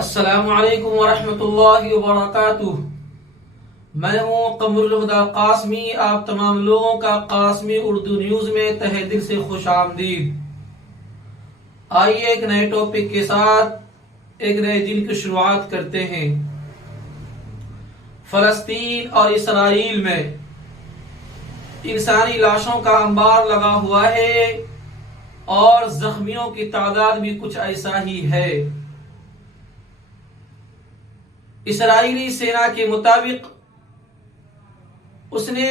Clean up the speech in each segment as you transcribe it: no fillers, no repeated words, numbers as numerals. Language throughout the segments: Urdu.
السلام علیکم ورحمۃ اللہ وبرکاتہ۔ میں ہوں قمر الہدیٰ قاسمی، آپ تمام لوگوں کا قاسمی اردو نیوز میں تہہ دل سے خوش آمدید۔ آئیے ایک نئے ٹاپک کے ساتھ ایک نئے دن کی شروعات کرتے ہیں۔ فلسطین اور اسرائیل میں انسانی لاشوں کا انبار لگا ہوا ہے اور زخمیوں کی تعداد بھی کچھ ایسا ہی ہے۔ اسرائیلی سینا کے مطابق اس نے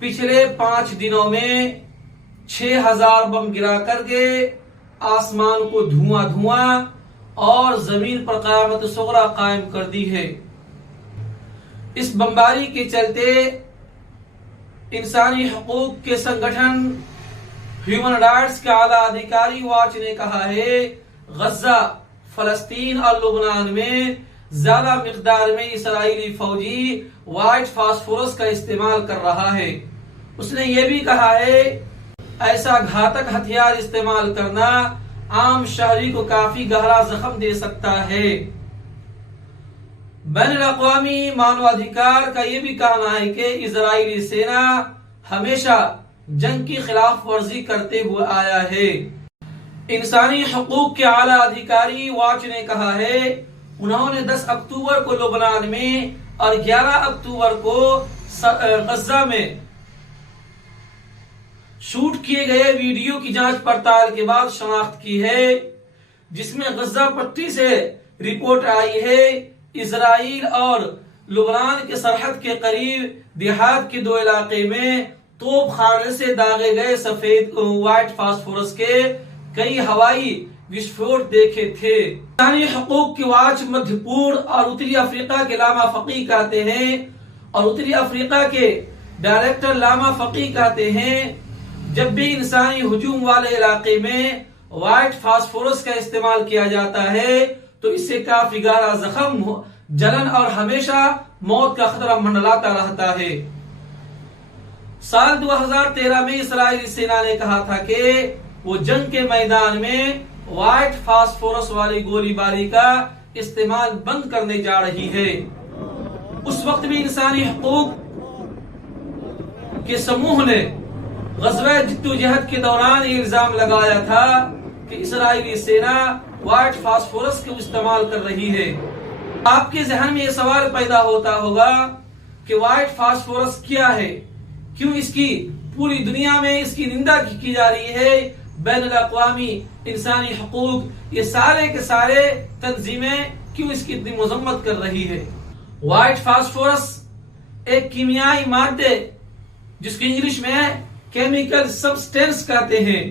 پچھلے 5 دنوں میں 6000 بم گرا کر کے آسمان کو دھواں اور زمین پر قیامت صغریٰ قائم کر دی ہے۔ اس بمباری کے چلتے انسانی حقوق کے سنگٹھن ہیومن رائٹس کے اعلیٰ ادھیکاری واچ نے کہا ہے غزہ، فلسطین اور لبنان میں زیادہ مقدار میں اسرائیلی فوجی وائٹ فاسفورس کا استعمال کر رہا ہے۔ اس نے یہ بھی کہا ہے ایسا گھاتک ہتھیار استعمال کرنا عام شہری کو کافی گہرا زخم دے سکتا ہے۔ بین الاقوامی مانوادھیکار کا یہ بھی کہنا ہے کہ اسرائیلی سینا ہمیشہ جنگ کی خلاف ورزی کرتے ہوئے آیا ہے۔ انسانی حقوق کے اعلیٰ ادھیکاری واچ نے کہا ہے انہوں نے 10 اکتوبر کو لبنان میں اور 11 اکتوبر کو غزہ میں شوٹ کیے گئے ویڈیو کی جانچ پڑتال کے بعد شناخت کی ہے، جس میں غزہ پٹی سے رپورٹ آئی ہے اسرائیل اور لبنان کے سرحد کے قریب دیہات کے 2 علاقے میں توپ خانے سے داغے گئے سفید وائٹ فاسفورس کے کئی ہوائی وسفوٹ دیکھے تھے۔ انسانی حقوق کی واچ مدھیہ پور اور اتری افریقہ کے لاما فقی کہتے ہیں اور اتری افریقہ کے ڈائریکٹر لاما فقی کہتے ہیں جب بھی انسانی ہجوم والے علاقے میں وائٹ فاسفورس کا استعمال کیا جاتا ہے تو اس سے کافی گہرا زخم، جلن اور ہمیشہ موت کا خطرہ منڈلاتا رہتا ہے۔ سال 2013 میں اسرائیلی سینا نے کہا تھا کہ وہ جنگ کے میدان میں وائٹ فاسفورس والی گولی باری کا استعمال بند کرنے جا رہی ہے۔ اس وقت بھی انسانی حقوق کے سموہ نے غزوہ جدوجہد کے دوران یہ الزام لگایا تھا کہ اسرائیلی سینا وائٹ فاسفورس کا استعمال کر رہی ہے۔ آپ کے ذہن میں یہ سوال پیدا ہوتا ہوگا کہ وائٹ فاسفورس کیا ہے، کیوں اس کی پوری دنیا میں اس کی نندا کی جا رہی ہے، بین الاقوامی انسانی حقوق یہ سارے کے سارے تنظیمیں کیوں اس کی اتنی مذمت کر رہی ہے۔ وائٹ فاسفورس ایک کیمیائی مادے جس کی انگلش میں کیمیکل سبسٹینس کہتے ہیں،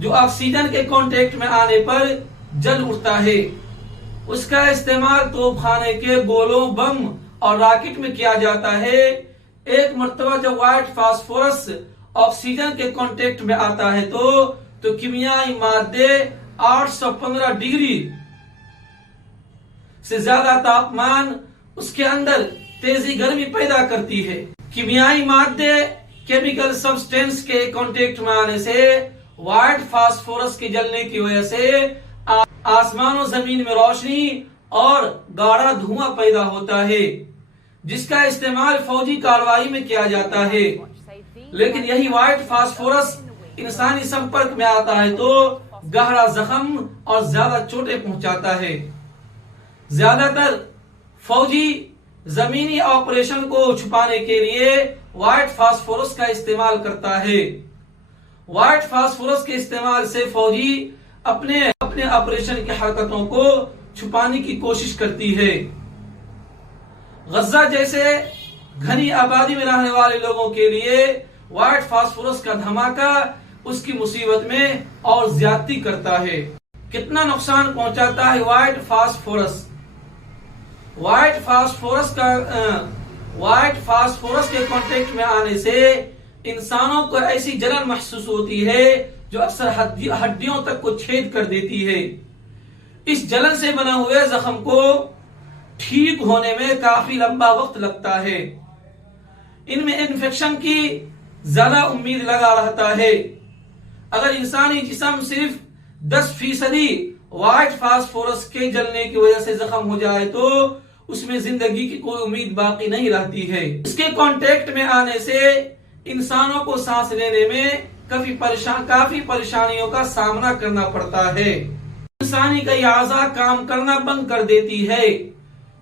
جو آکسیجن کے کانٹیکٹ میں آنے پر جل اٹھتا ہے۔ اس کا استعمال توپ خانے کے گولوں، بم اور راکٹ میں کیا جاتا ہے۔ ایک مرتبہ جب وائٹ فاسفورس آکسیجن کے کانٹیکٹ میں آتا ہے تو کیمیائی مادے 815 ڈگری سے زیادہ تاپمان اس کے اندر تیزی گرمی پیدا کرتی ہے۔ کیمیائی مادے کیمیکل سبسٹینس کے کانٹیکٹ میں آنے سے وائٹ فاسفورس کے جلنے کی وجہ سے آسمان و زمین میں روشنی اور گاڑھا دھواں پیدا ہوتا ہے، جس کا استعمال فوجی کارروائی میں کیا جاتا ہے۔ لیکن یہی وائٹ فاسفورس انسانی سمپرک میں آتا ہے تو گہرا زخم اور زیادہ چوٹیں پہنچاتا ہے۔ زیادہ تر فوجی زمینی آپریشن کو چھپانے کے لیے وائٹ فاسفورس کا استعمال کرتا ہے۔ وائٹ فاسفورس کے استعمال سے فوجی اپنے آپریشن کی حرکتوں کو چھپانے کی کوشش کرتی ہے۔ غزہ جیسے گھنی آبادی میں رہنے والے لوگوں کے لیے وائٹ فاسفورس کا دھماکہ اس کی مصیبت میں اور زیادتی کرتا ہے۔ کتنا نقصان پہنچاتا ہے وائٹ فاسفورس؟ وائٹ فاسفورس کے کانٹیکٹ میں آنے سے انسانوں کو ایسی جلن محسوس ہوتی ہے جو اکثر ہڈیوں تک کو چھید کر دیتی ہے۔ اس جلن سے بنا ہوئے زخم کو ٹھیک ہونے میں کافی لمبا وقت لگتا ہے۔ ان میں انفیکشن کی زیادہ امید لگا رہتا ہے۔ اگر انسانی جسم صرف 10% وائٹ فاسفورس کے جلنے کی وجہ سے زخم ہو جائے تو اس میں زندگی کی کوئی امید باقی نہیں رہتی ہے۔ اس کے کانٹیکٹ میں آنے سے انسانوں کو سانس لینے میں کافی پریشانیوں کا سامنا کرنا پڑتا ہے۔ انسانی کئی اعضاء کام کرنا بند کر دیتی ہے۔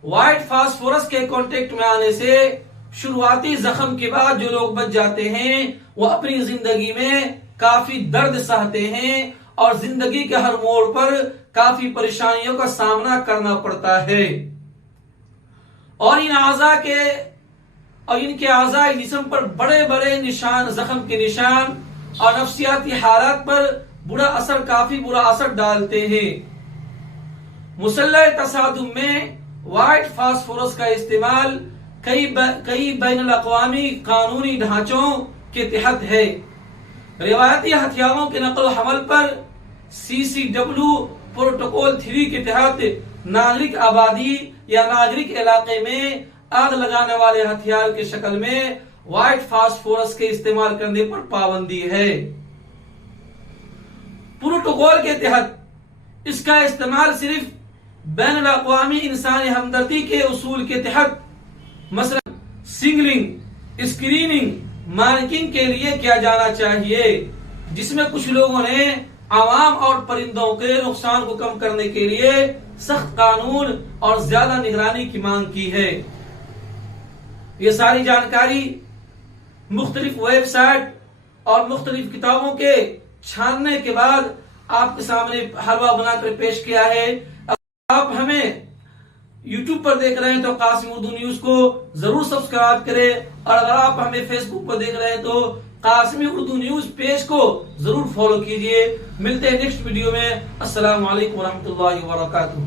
وائٹ فاسفورس کے کانٹیکٹ میں آنے سے شروعاتی زخم کے بعد جو لوگ بچ جاتے ہیں وہ اپنی زندگی میں کافی درد سہتے ہیں اور زندگی کے ہر موڑ پر کافی پریشانیوں کا سامنا کرنا پڑتا ہے، اور ان کے اعضاء جسم پر بڑے بڑے نشان، زخم کے نشان اور نفسیاتی حالات پر کافی برا اثر ڈالتے ہیں۔ مسلح تصادم میں وائٹ فاسفورس کا استعمال کئی بین الاقوامی قانونی ڈھانچوں کے تحت ہے۔ روایتی ہتھیاروں کے نقل و حمل پر CCW پروٹوکول 3 کے تحت ناگرک آبادی یا ناگرک علاقے میں آگ لگانے والے ہتھیار کی شکل میں وائٹ فاسفورس کے استعمال کرنے پر پابندی ہے۔ پروٹوکول کے تحت اس کا استعمال صرف بین الاقوامی انسانی ہمدردی کے اصول کے تحت، مثلا سنگلنگ، اسکریننگ، مارکنگ کے لیے کیا جانا چاہیے، جس میں کچھ لوگوں نے عوام اور پرندوں کے نقصان کو کم کرنے کے لیے سخت قانون اور زیادہ نگرانی کی مانگ کی ہے۔ یہ ساری جانکاری مختلف ویب سائٹ اور مختلف کتابوں کے چھاننے کے بعد آپ کے سامنے حلوہ بنا کر پیش کیا ہے۔ آپ ہمیں یوٹیوب پر دیکھ رہے ہیں تو قاسم اردو نیوز کو ضرور سبسکرائب کریں، اور اگر آپ ہمیں فیس بک پر دیکھ رہے ہیں تو قاسمی اردو نیوز پیج کو ضرور فالو کیجئے۔ ملتے ہیں نیکسٹ ویڈیو میں۔ السلام علیکم ورحمۃ اللہ وبرکاتہ۔